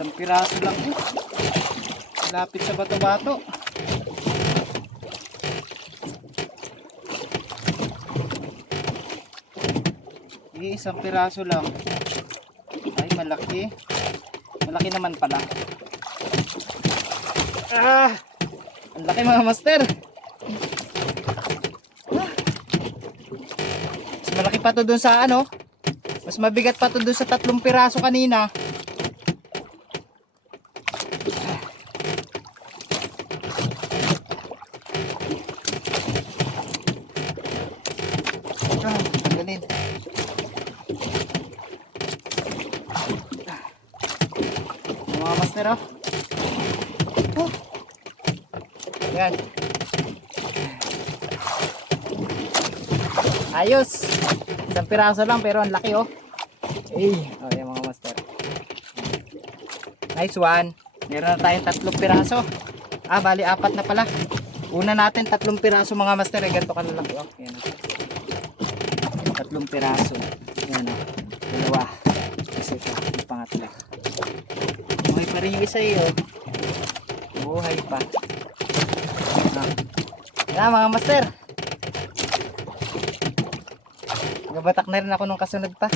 Isang piraso lang po. Lapit sa bato-bato. Isang piraso lang. Ay, malaki. Malaki naman pala. Ang laki mga master. Mas malaki pa to dun sa ano. Mas mabigat pa to dun sa 3 piraso kanina. Tanggalin. Mga master, oh. Yan. Ayos. Isang piraso lang pero ang laki, oh. Oh, yan mga master. Nice one. Meron na tayong 3 piraso. Bali 4 na pala. Una natin 3 piraso mga master. Ganito ka na lang, oh. Yan, oh. 3 piraso. Yan, oh. Dalawa. Kasi ito, yung pangatlo. Buhay pa rin yung isa, oh. Buhay pa. Yan mga master. Gabatak na rin ako nung kasunod pa.